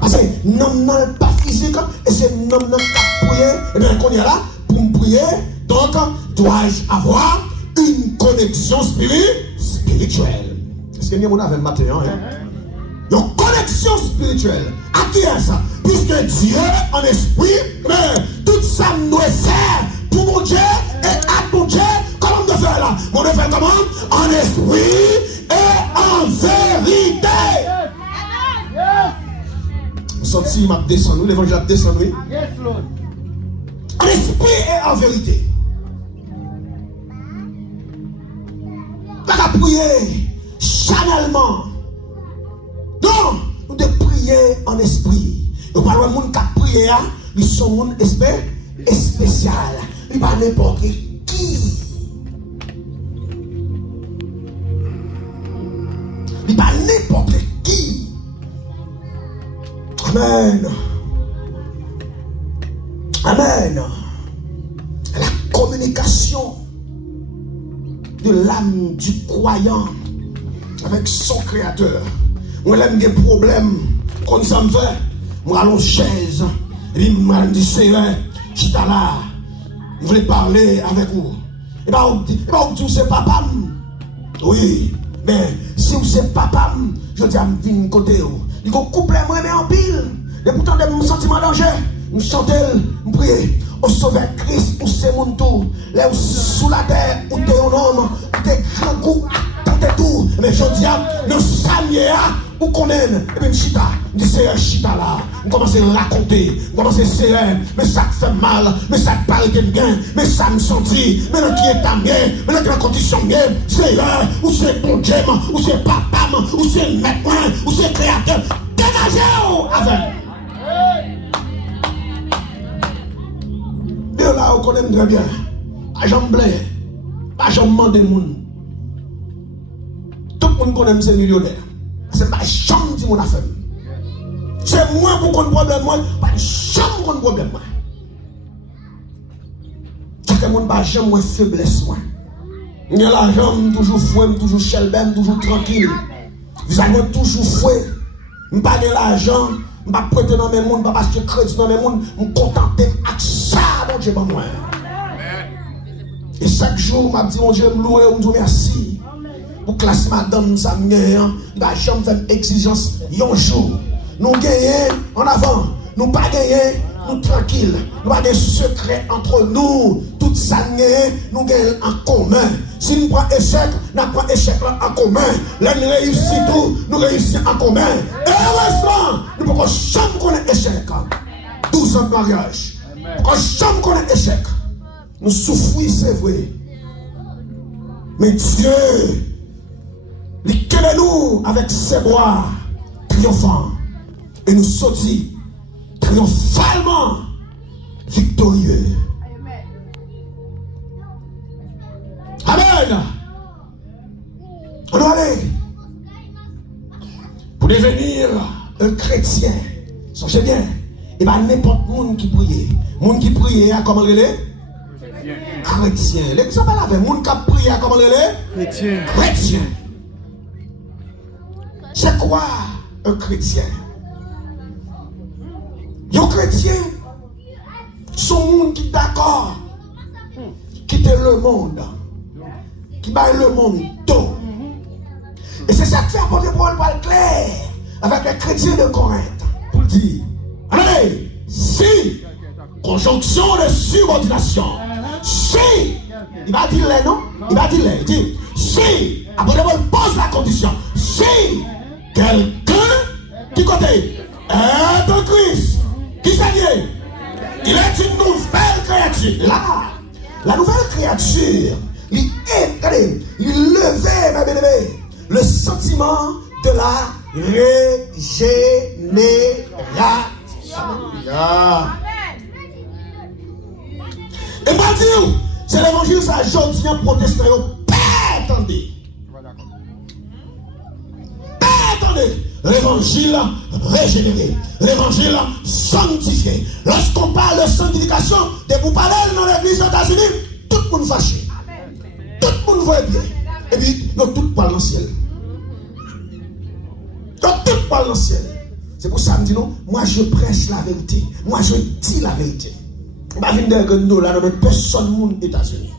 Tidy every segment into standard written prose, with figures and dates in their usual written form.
Parce que non n'est pas physique et c'est non qui a prié. Et bien qu'on est là pour me prier. Donc dois-je avoir une connexion spirituelle. Est-ce que nous avons maintenant une connexion spirituelle. À qui est ça? Puisque Dieu en esprit, mais tout ça nous doit faire pour mon Dieu et à mon Dieu. Comment on doit faire là? On doit faire comment? En esprit et en vérité. Sorti, m'a descendu, l'évangile a descendu. En esprit et en vérité. Pas qu'à prier chanalement. Non, nous devons prier en esprit. Nous parlons de monde qui a prié, ils sont monde spécial. Ils ne pas n'importe qui. Ils pas n'importe qui. Amen. Amen. La communication de l'âme du croyant avec son créateur. Moi, j'ai des problèmes. Quand ça me fait, moi, allons chaise. Et puis, moi, je me dis, Seigneur, je suis là. Je voulais parler avec vous. Et bien, vous dites, c'est papa. Oui, mais si vous c'est papa, je dis, je viens de côté. Il faut couper moi en pile. Et pourtant, de mon sentiment de danger, je chante, je prie. Au sauveur Christ, où c'est mon tour. Là où sous la terre, où t'es un homme, où t'es grand coup, t'es tout. Mais je dis, nous saluons, où qu'on aime. Et puis, chita, je dis, c'est chita là. On commence à raconter, on commence à serrer. Mais ça te fait mal, mais ça te parle de bien, mais ça me sentit. Mais le qui est ta bien, mais le qui est en condition bien. C'est où c'est bon Dieu, où c'est papa, où c'est maître, où c'est créateur. Dégagez-vous avec. Dieu là, on connaît très bien. Pas jamais blé, pas jamais demandé de monde. Tout le monde connaît ces millionnaires. C'est pas jamais dit mon affaire. C'est moi pour qu'on problème, moi, pas jamais qu'on problème. C'est que mon pas jamais faiblesse. Il y a l'argent, toujours fouet, toujours chelben, toujours tranquille. Vous avez toujours fouet. Je n'ai pas de l'argent, je ne vais pas prêter dans mes mondes, je ne vais pas acheter crédit dans mes mondes, je me contenter avec ça, mon Dieu, pour moi. Et chaque jour, je me dis, mon Dieu, je me loue, je me dis merci. Pour classe madame, ça me gagne, il va jamais faire exigence, un jour. Nous gagnons en avant, nous pas gagnons, nous tranquilles. Nous avons des secrets entre nous. Tout ça, nous gagnons en commun. Si nous prenons échec, nous prenons échec en commun. Là, nous réussissons tout, nous réussissons en commun. Et heureusement, nous ne pouvons jamais connaître échec. 12 ans de mariage. Nous ne pouvons jamais connaître échec. Nous souffrons, c'est vrai. Mais Dieu, il connaît nous avec ses bras triomphants. Et nous sortons triomphalement victorieux. Amen. On doit aller pour devenir un chrétien. Songez bien, et bien n'importe monde qui prie. Monde qui prie, comment il est? Chrétien. L'exemple avec monde qui prie, comment il est? Chrétien. Chrétien. C'est quoi un chrétien? Les chrétiens sont monde qui d'accord, quitter le monde, qui bat le monde tôt. Et c'est ça que fait apporter Paul par le clair avec les chrétiens de Corinthe pour dire, allez, si, conjonction de subordination, si, il va dire les non, il va dire les, il dit, si, après Paul pose la condition, si, quelqu'un qui côté est de Christ, qui s'est il est une nouvelle créature. Là, la nouvelle créature, il levait, ma bien-aimée, le sentiment de la régénération. Et moi, dis, c'est l'évangile, ça, aujourd'hui, un protestant, pas attendez. Attendez, l'évangile régénéré, l'évangile sanctifié. Lorsqu'on parle de sanctification, de vous parler dans l'église des États-Unis, tout le monde fâché. Tout le monde voit bien. Et puis, nous tout parlent dans le ciel. Nous tout parlent dans le ciel. C'est pour ça que je dis non, moi je prêche la vérité. Moi je dis la vérité. Je ne vais pas venir dire nous là, personne aux États-Unis.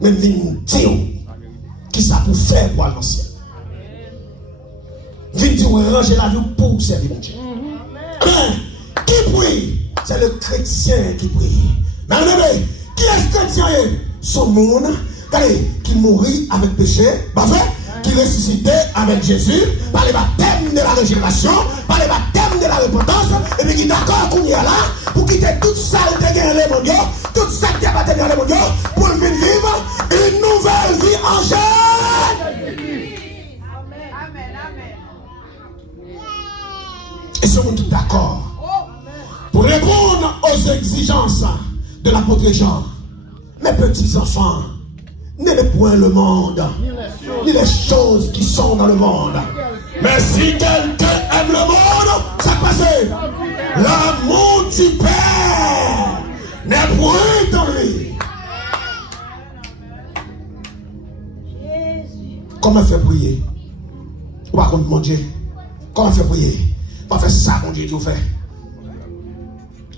Même venir dire qui ça pour faire pour aller dans le ciel. Je dis ranger la vie pour servir mon Dieu. Qui prie? C'est le chrétien qui prie. Mais qui est ce chrétien? Son monde qui mourit avec péché, qui ressuscitait avec Jésus, par le baptême de la régénération, par le baptême de la repentance, et puis qui est d'accord qu'on y a là, pour quitter toute salle de guerre les mondiaux, toute salle de bataille les mondiaux, pour venir vivre une nouvelle vie en Jésus. Et ce monde est d'accord. Pour répondre aux exigences de l'apôtre Jean, mes petits enfants, n'aimez point le monde, ni les choses qui sont dans le monde. Mais si quelqu'un aime le monde, ça passe. L'amour du Père n'est point en lui. Comment faire prier? Ou pas contre mon Dieu? Comment faire prier? Pas faire ça, mon Dieu, tu fais.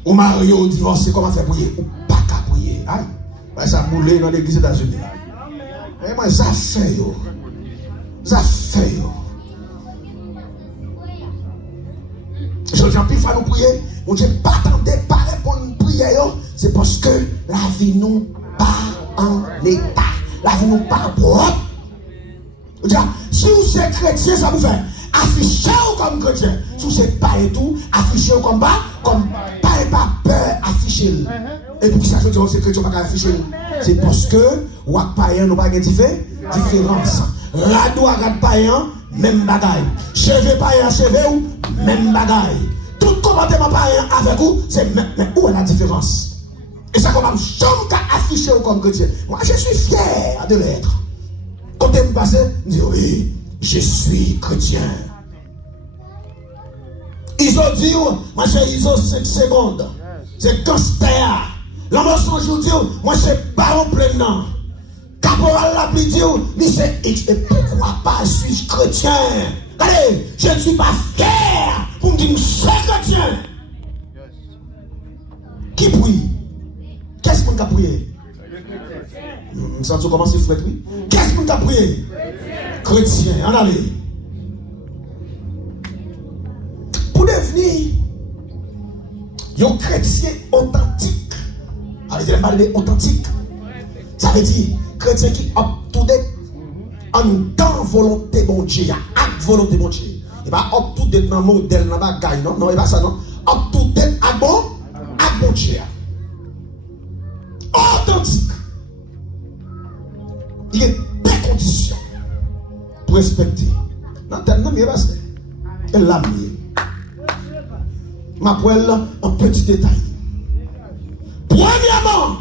Ou Mario divorcé, comment faire prier? Ou pas qu'à prier. Aïe, ça boule dans l'église des États-Unis. Et moi, ça fait yo. Ça fait yo. Je dis, en plus, il faut nous prier. On dit, pas attendre, pas répondre prier yo. C'est parce que la vie nous pas en état. La vie nous pas propre. Je dis, si vous êtes chrétien, ça vous fait. Affichez-vous comme chrétien. Si vous n'êtes pas et tout, affichez-vous comme pas et pas peur, affichez-le. Et pour qui ça, je dis, c'est chrétien, pas afficher. C'est parce que, ou à païen, nous pas de différence. Rado à païen, même bagaille. Cheveux païen, cheveux, même bagaille. Tout comportement païen avec vous, c'est même. Mais où est la différence? Et ça, comme je ne afficher comme chrétien. Moi, je suis fier de l'être. Quand tu me passes, je dis oui, je suis chrétien. Ils ont dit, moi, ils ont 5 secondes. C'est gangster. La mensonge vous dit, moi c'est pas en plein nom. Caporal l'a dit, mais c'est X. Et pourquoi pas suis-je chrétien? Allez, je ne suis pas fier pour me dire que je suis chrétien. Qui prie? Qu'est-ce qu'on a prié? Nous sentons comment c'est fait, oui. Qu'est-ce qu'on a prié? Chrétien, en allez. Pour devenir un chrétien authentique. Alors, il parle d'authentique. Ça veut dire chrétien qui up to date en temps volonté bon Dieu, acte volonté bon Dieu. Il va up to date dans le modèle, dans la bagaille, non? Non, il va ça, non? Up to date à bon Dieu. Authentique. Il y a des conditions pour respecter. Dans tel nom, il va se faire. Et là, ma poêle en petit détail. Premièrement,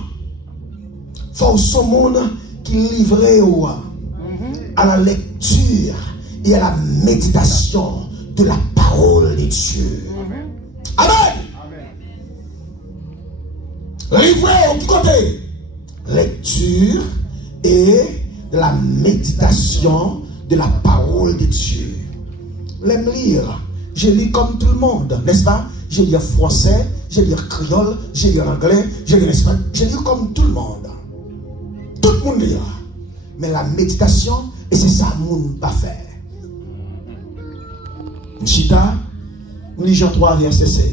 il faut ce monde qui livre à la lecture et à la méditation de la parole de Dieu. Amen. Livre au qui côté? Lecture et de la méditation de la parole de Dieu. L'aime lire. Je lis comme tout le monde, n'est-ce pas? Je lis français, je lis créole, je lis anglais, je lis espagnol, je lis comme tout le monde. Tout le monde lira. Mais la méditation, et c'est ça que nous ne pas faire. Chita, nous lisons 3 versets 7.